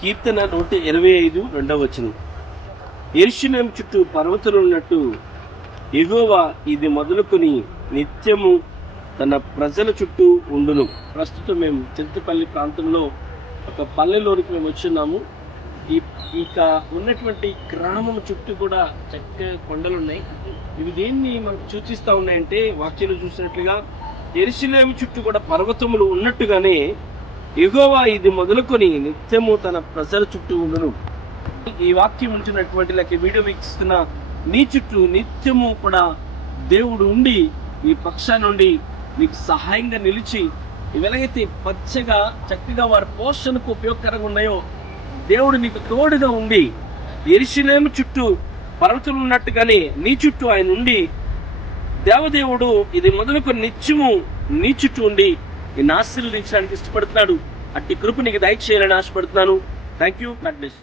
కీర్తన 125 రెండవ వచనం. యెరూషలేము చుట్టూ పర్వతాలు ఉన్నట్టు యెహోవా ఇది మొదలుకొని నిత్యము తన ప్రజల చుట్టూ ఉండును. ప్రస్తుతం మేము చింతపల్లి ప్రాంతంలో ఒక పల్లెలోనికి మేము వచ్చున్నాము. ఇక ఉన్నటువంటి గ్రామం చుట్టూ కూడా చక్కగా కొండలు ఉన్నాయి. ఇవి దేన్ని మనకు సూచిస్తూ ఉన్నాయంటే, వాక్యంలో చూసినట్లుగా యెరూషలేము చుట్టూ కూడా పర్వతములు ఉన్నట్టుగానే యెహోవా ఇది మొదలుకొని నిత్యము తన ప్రజల చుట్టూ ఉండును. ఈ వాక్యం ఉంటున్నటువంటి లేక వీడియో వీక్షిస్తున్న నీ చుట్టూ నిత్యము కూడా దేవుడు ఉండి ఈ పక్షాన్ని నుండి నీకు సహాయంగా నిలిచి, ఎలాగైతే పచ్చగా చక్కగా వారి పోషణకు ఉపయోగకరంగా ఉన్నాయో దేవుడు నీకు తోడుగా ఉండి, యెరూషలేము చుట్టూ పర్వతాలు ఉన్నట్టుగానే నీ చుట్టూ ఆయన ఉండి, దేవదేవుడు ఇది మొదలుకొని నిత్యము నీ చుట్టూ ఉండి నిన్ను ఆశీర్వదించడానికి ఇష్టపడుతున్నాడు. అట్టి కృప నీకు దయచేయాలని ఆశపడుతున్నాను. Thank you. God bless.